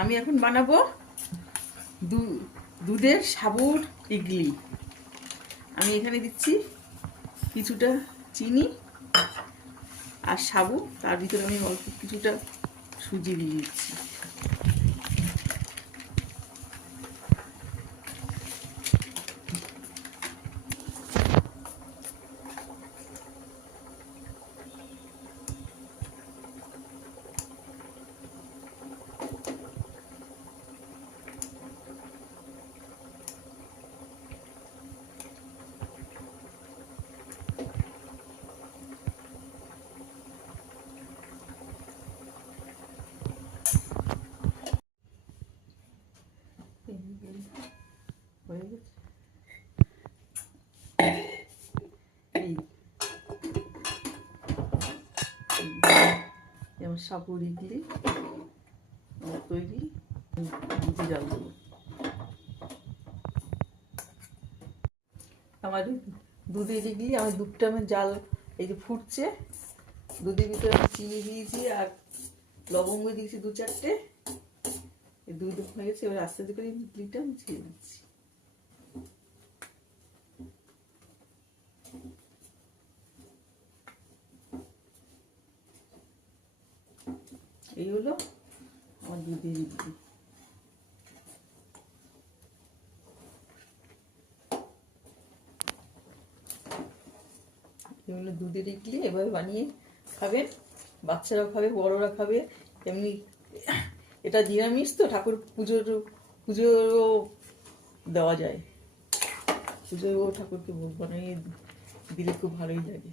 আমি এখন বানাবো দুধের সাবুর ইডলি। আমি এখানে দিচ্ছি কিছুটা চিনি আর সাবু, তার ভিতরে আমি অল্প কিছুটা সুজি দিয়ে দিচ্ছি। হয়ে গেছে। যেমন সাবুর ইডলি তৈরি। দুধে জাল দেবো। আমার দুধের ইডলি, আমার দুধটা আমার জাল এই যে ফুটছে, দুধের ভিতরে আমি চিনি দিয়েছি আর লবঙ্গ দিয়েছি 2-4টে। দুধ হয়ে গেছে, এবার আস্তে আস্তে করে ইডলিটা আমি ছেড়ে দিচ্ছি। এই হলো আমার দুধের ইডলি। এই হলো দুধের ইডলি। এভাবে বানিয়ে খাবেন, বাচ্চারাও খাবে, বড়রা খাবে। এমনি এটা নিরামিষ তো, ঠাকুর পুজোরও দেওয়া যায়। পুজোয় ঠাকুরকে ভোগ বানিয়ে দিলে খুব ভালোই লাগে।